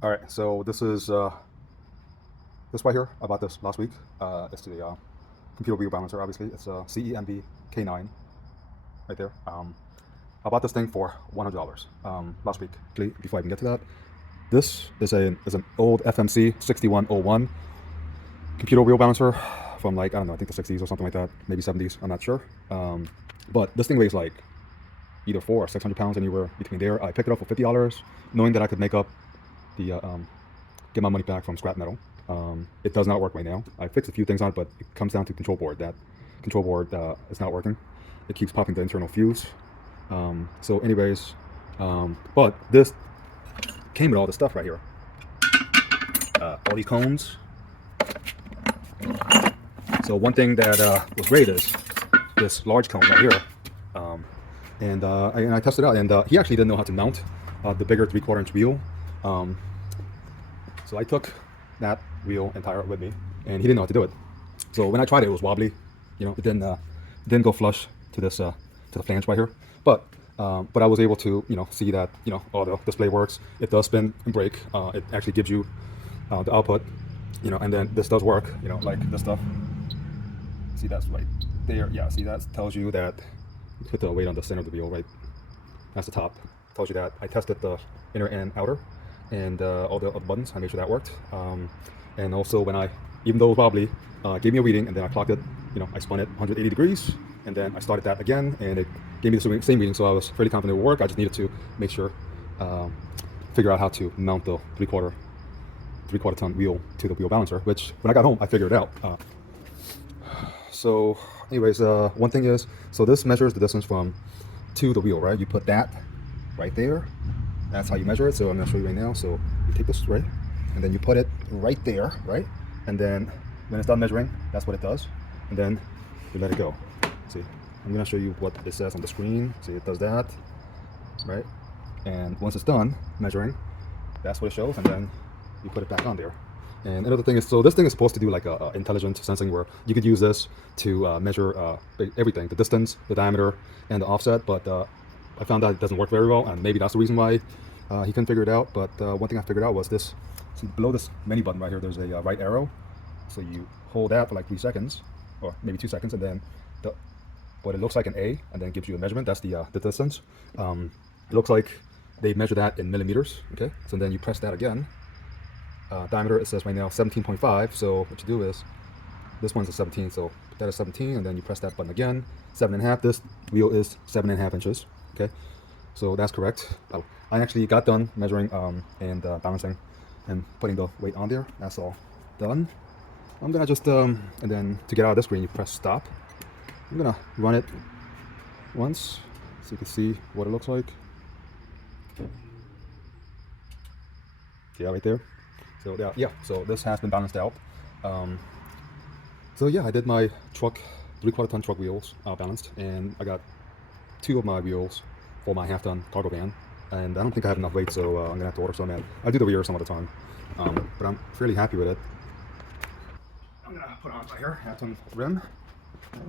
All right, so this is this right here. I bought this last week. It's the computer wheel balancer. Obviously, it's a CEMB K9 right there. I bought this thing for $100 last week. Actually, before I even get to that, this is an old FMC 6101 computer wheel balancer from, like, I don't know, I think the 60s or something like that, maybe 70s. I'm not sure. But this thing weighs like either 400 or 600 pounds, anywhere between there. I picked it up for $50, knowing that I could make up the get my money back from scrap metal. It does not work right now. I fixed a few things on it, but it comes down to control board. That control board is not working. It keeps popping the internal fuse. So anyways, but this came with all the stuff right here. All these cones. So one thing that was great is this large cone right here. And I tested it out, and he actually didn't know how to mount the bigger 3/4 inch wheel. Um, so I took that wheel entire with me, and he didn't know how to do it. So when I tried it, it was wobbly. It didn't go flush to this to the flange right here. But I was able to see that all the display works. It does spin and brake. It actually gives you the output. And then this does work. Like this stuff. See, that's right there. Yeah, see, that tells you that you put the weight on the center of the wheel, right? That's the top. Tells you that. I tested the inner and outer, and all the other buttons. I made sure that worked. And also even though it was wobbly, gave me a reading, and then I clocked it. I spun it 180 degrees, and then I started that again, and it gave me the same reading. So I was fairly confident it would work. I just needed to make sure, figure out how to mount the three-quarter ton wheel to the wheel balancer. Which when I got home, I figured it out. So anyways, one thing is, so this measures the distance from to the wheel, right? You put that right there. That's how you measure it. So I'm gonna show you right now. So you take this, right, and then you put it right there, right? And then when it's done measuring, that's what it does. And then you let it go. See, I'm gonna show you what it says on the screen. See, it does that, right? And once it's done measuring, that's what it shows. And then you put it back on there. And another thing is, so this thing is supposed to do like a intelligent sensing, where you could use this to measure everything, the distance, the diameter, and the offset. But I found out it doesn't work very well, and maybe that's the reason why he couldn't figure it out. But one thing I figured out was this. See, below this menu button right here, there's a right arrow. So you hold that for like 3 seconds, or maybe 2 seconds, and then what it looks like an A, and then it gives you a measurement. That's the distance. It looks like they measure that in millimeters. Okay, so then you press that again. Diameter, it says right now 17.5. So what you do is, this one's a 17, so put that at 17, and then you press that button again. 7.5. This wheel is 7.5 inches. Okay, so that's correct. I actually got done measuring and balancing and putting the weight on there. That's all done. I'm gonna just and then to get out of the screen, you press stop. I'm gonna run it once so you can see what it looks like. Yeah, right there. So yeah. So this has been balanced out. So yeah, I did my truck 3/4 ton truck wheels balanced, and I got 2 of my wheels for my half-ton cargo van. And I don't think I have enough weight, so I'm gonna have to order some. And I do the rear some other time, but I'm fairly happy with it. I'm gonna put on right here half-ton rim.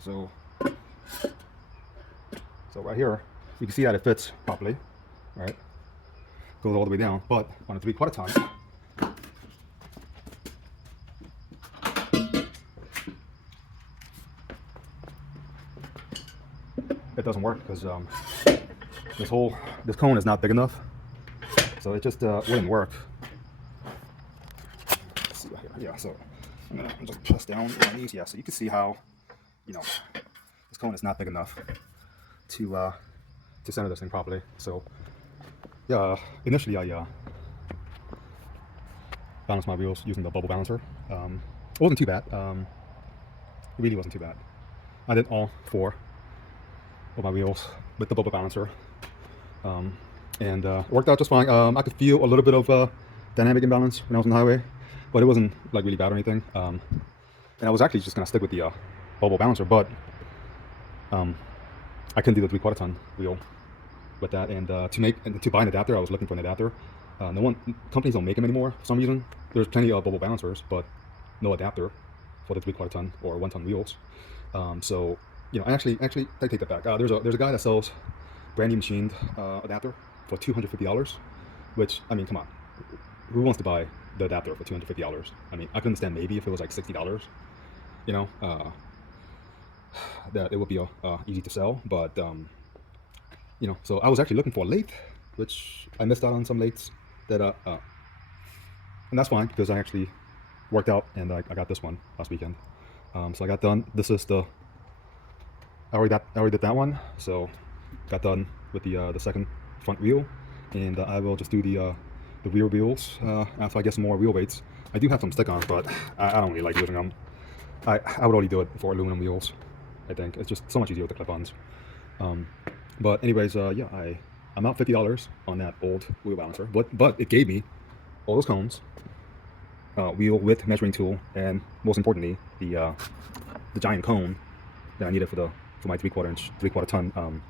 So right here, you can see that it fits properly. Right, goes all the way down. But on a 3/4 ton, it doesn't work because this cone is not big enough, so it just wouldn't work. Let's see right here. Yeah, so I'm gonna just press down on my knees. Yeah, so you can see how this cone is not big enough to center this thing properly. So yeah, initially I balanced my wheels using the bubble balancer. It wasn't too bad. It really wasn't too bad. I did all 4 of my wheels with the bubble balancer, and worked out just fine. I could feel a little bit of dynamic imbalance when I was on the highway, but it wasn't like really bad or anything. And I was actually just gonna stick with the bubble balancer, but I couldn't do the 3/4 ton wheel with that. And to buy an adapter, I was looking for an adapter. Companies don't make them anymore for some reason. There's plenty of bubble balancers, but no adapter for the 3/4 ton or 1 ton wheels. So actually, I take that back. There's a guy that sells brand new machined adapter for $250, which, I mean, come on, who wants to buy the adapter for $250? I mean, I could understand maybe if it was like $60, you know, that it would be easy to sell. But so I was actually looking for a lathe, which I missed out on some lathes that and that's fine because I actually worked out and I got this one last weekend. So I got done. This is the I already did that one, so got done with the second front wheel, and I will just do the rear wheels after I get some more wheel weights. I do have some stick-ons, but I don't really like using them. I would only do it for aluminum wheels. I think it's just so much easier with the clip-ons. But anyways, yeah, I'm out $50 on that old wheel balancer, but it gave me all those cones, wheel width measuring tool, and most importantly, the giant cone that I needed for my 3/4 ton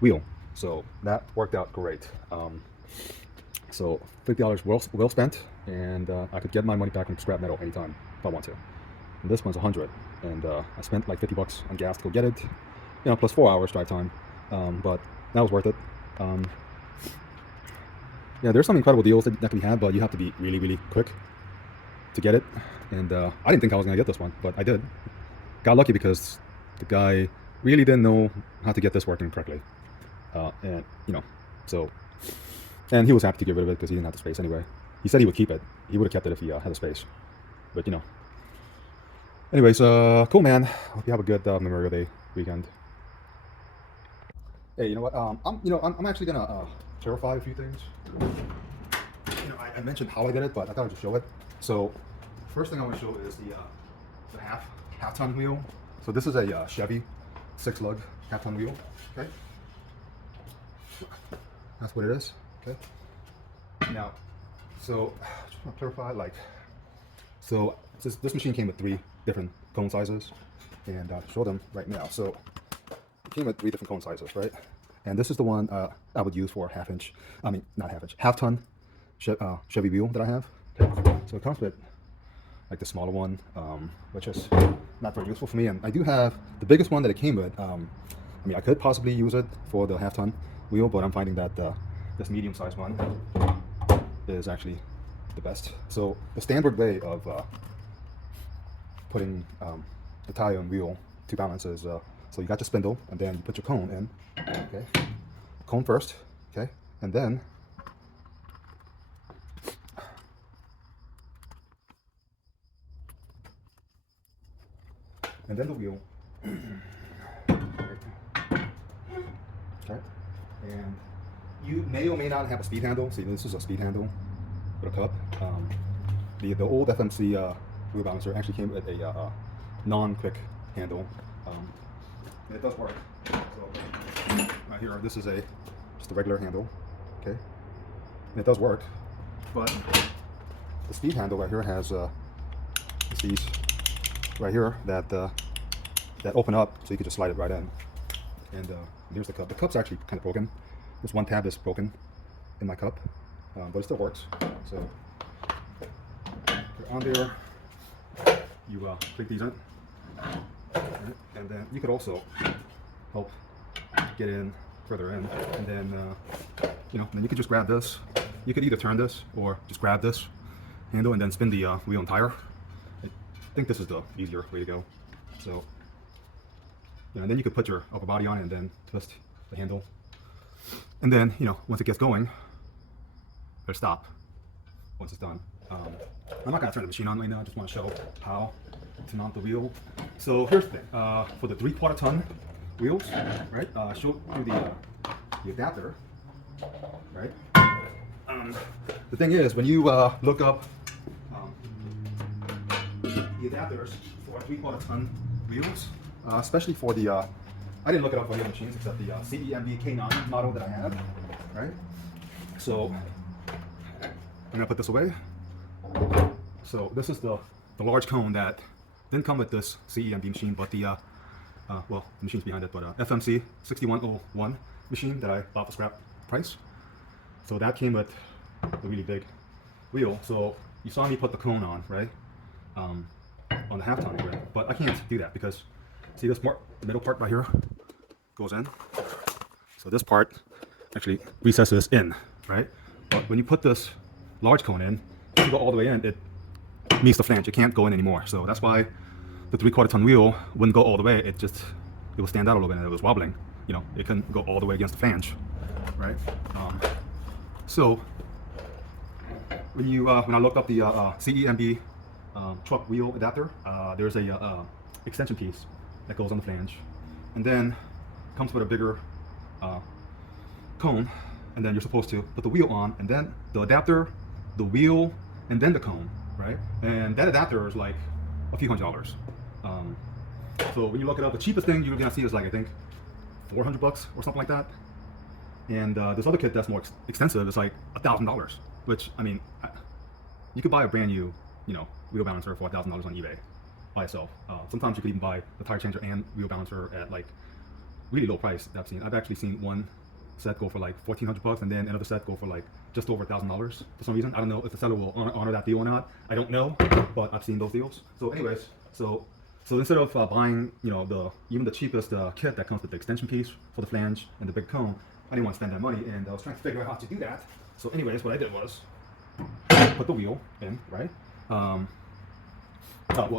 wheel. So that worked out great. So $50 well spent, and I could get my money back from scrap metal anytime if I want to. And this one's 100, and I spent like $50 on gas to go get it, plus 4 hours drive time. But that was worth it. Yeah, there's some incredible deals that can be had, but you have to be really, really quick to get it. And I didn't think I was gonna get this one, but I did. Got lucky because the guy really didn't know how to get this working correctly. And so, and he was happy to get rid of it because he didn't have the space anyway. He said he would keep it. He would have kept it if he had the space. But anyways, cool, man. Hope you have a good Memorial Day weekend. Hey, you know what? I'm actually gonna clarify a few things. I mentioned how I did it, but I thought I'd just show it. So, first thing I want to show is the half ton wheel. So this is a Chevy 6-lug half ton wheel. Okay, that's what it is. Okay. Now, so just want to clarify, so this machine came with 3 different cone sizes, and I'll show them right now. So it came with 3 different cone sizes, right? And this is the one I would use for half ton Chevy wheel that I have. Okay. So it comes with like the smaller one, which is not very useful for me. And I do have the biggest one that it came with. I could possibly use it for the half ton wheel, but I'm finding that this medium sized one is actually the best. So the standard way of putting the tire and wheel to balance is so you got your spindle, and then you put your cone in. Okay, cone first. Okay, and then the wheel. Okay, and you may or may not have a speed handle. See, this is a speed handle with a cup. The old FMC wheel balancer actually came with a non-quick handle. And it does work. So right here, this is just a regular handle. Okay, and it does work, but the speed handle right here has these right here that open up, so you can just slide it right in. And here's the cup. The cup's actually kind of broken. This one tab is broken in my cup, but it still works. So put it on there. You click these in, and then you could also help get in further in, and then then you could just grab this. You could either turn this or just grab this handle and then spin the wheel and tire. I think this is the easier way to go. So, and then you could put your upper body on it and then twist the handle. And then, once it gets going, it'll stop once it's done. I'm not going to turn the machine on right now. I just want to show how to mount the wheel. So here's the thing. For the 3/4 ton wheels, right? Show you the adapter, right? The thing is, when you look up the adapters for 3/4 ton wheels, especially for the, I didn't look it up for the other machines except the CEMB K9 model that I have, right? So I'm gonna put this away. So this is the large cone that didn't come with this CEMB machine, but the machine's behind it, but FMC 6101 machine that I bought for scrap price. So that came with a really big wheel. So you saw me put the cone on, right? On the half ton wheel, but I can't do that because see this part, the middle part right here goes in. So this part actually recesses in, right? But when you put this large cone in, if you go all the way in, it meets the flange. It can't go in anymore. So that's why the 3/4 ton wheel wouldn't go all the way. It would stand out a little bit, and it was wobbling. You know, it couldn't go all the way against the flange, right? So when I looked up the CEMB truck wheel adapter, there's a extension piece that goes on the flange, and then comes with a bigger cone, and then you're supposed to put the wheel on, and then the adapter, the wheel, and then the cone, right? And that adapter is like a few $100s. So when you look it up, the cheapest thing you're gonna see is like, I think, $400 or something like that. And this other kit that's more extensive is like $1,000, which, I mean, you could buy a brand new, you know, wheel balancer for $1,000 on eBay by itself. Sometimes you could even buy the tire changer and wheel balancer at like really low price that I've seen. I've actually seen one set go for like $1,400, and then another set go for like just over $1,000 for some reason. I don't know if the seller will honor that deal or not. I don't know, but I've seen those deals. So anyways, so instead of buying, you know, even the cheapest kit that comes with the extension piece for the flange and the big cone, I didn't want to spend that money, and I was trying to figure out how to do that. So anyways, what I did was put the wheel in, right? Well,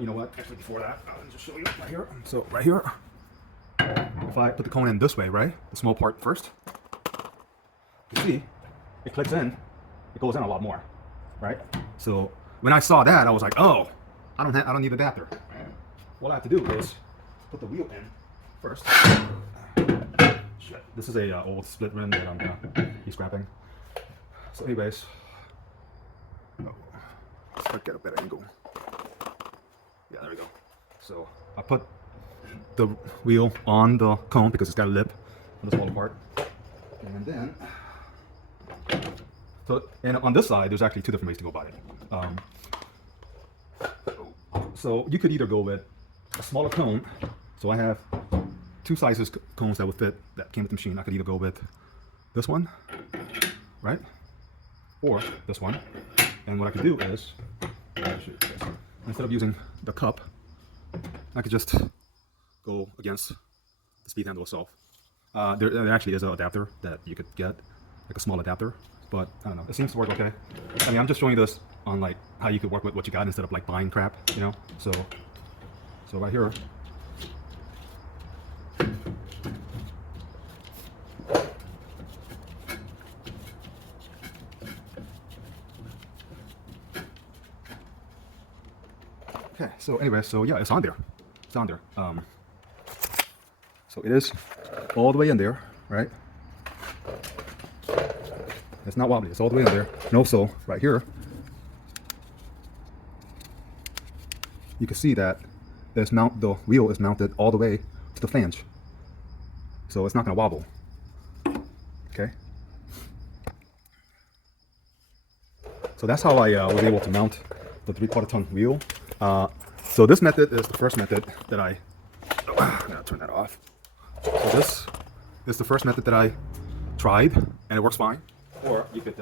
you know what? Actually, before that, I'll just show you right here. So right here, if I put the cone in this way, right, the small part first, you see, it clicks in, it goes in a lot more, right? So when I saw that, I was like, oh, I don't need an adapter. What I have to do is put the wheel in first. Shit. This is a old split rim that I'm gonna be scrapping. So anyways, let's get a better angle. Yeah, there we go. So I put the wheel on the cone because it's got a lip on the smaller part, and then and on this side there's actually two different ways to go about it. So you could either go with a smaller cone. So I have two sizes cones that would fit, that came with the machine. I could either go with this one, right, or this one. And what I could do is, instead of using the cup, I could just go against the speed handle itself. There actually is an adapter that you could get, like a small adapter, but I don't know, it seems to work okay. I mean, I'm just showing you this on like how you could work with what you got instead of like buying crap, you know? So right here, okay, so anyway, so yeah, it's on there. It's on there. So it is all the way in there, right? It's not wobbly, it's all the way in there. And also, right here, you can see that the wheel is mounted all the way to the flange. So it's not gonna wobble, okay? So that's how I was able to mount the 3/4 ton wheel. So this method is the first method that I'm gonna turn that off. So this is the first method that I tried, and it works fine. Or you could,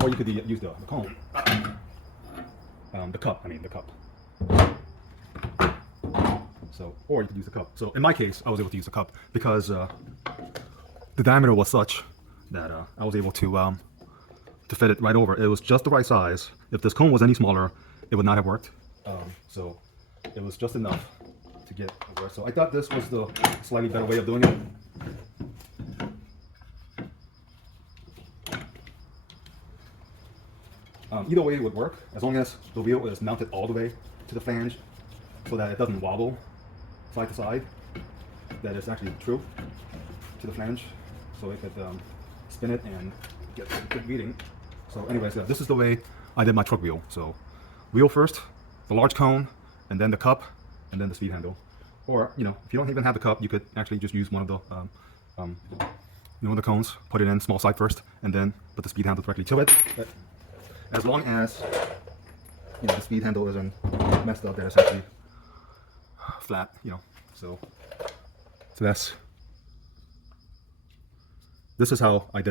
or you could use the cone, the cup. I mean the cup. So, or you could use the cup. So in my case, I was able to use the cup because the diameter was such that I was able to fit it right over. It was just the right size. If this cone was any smaller, it would not have worked. So it was just enough to get over. So I thought this was the slightly better way of doing it. Either way it would work, as long as the wheel is mounted all the way to the flange so that it doesn't wobble side to side. That is actually true to the flange, so it could spin it and get a good reading. So anyways, yeah, this is the way I did my truck wheel. So wheel first, the large cone, and then the cup, and then the speed handle. Or, you know, if you don't even have the cup, you could actually just use one of the the cones, put it in small side first, and then put the speed handle directly to it. But as long as the speed handle isn't messed up, that it's actually flat, So this is how I did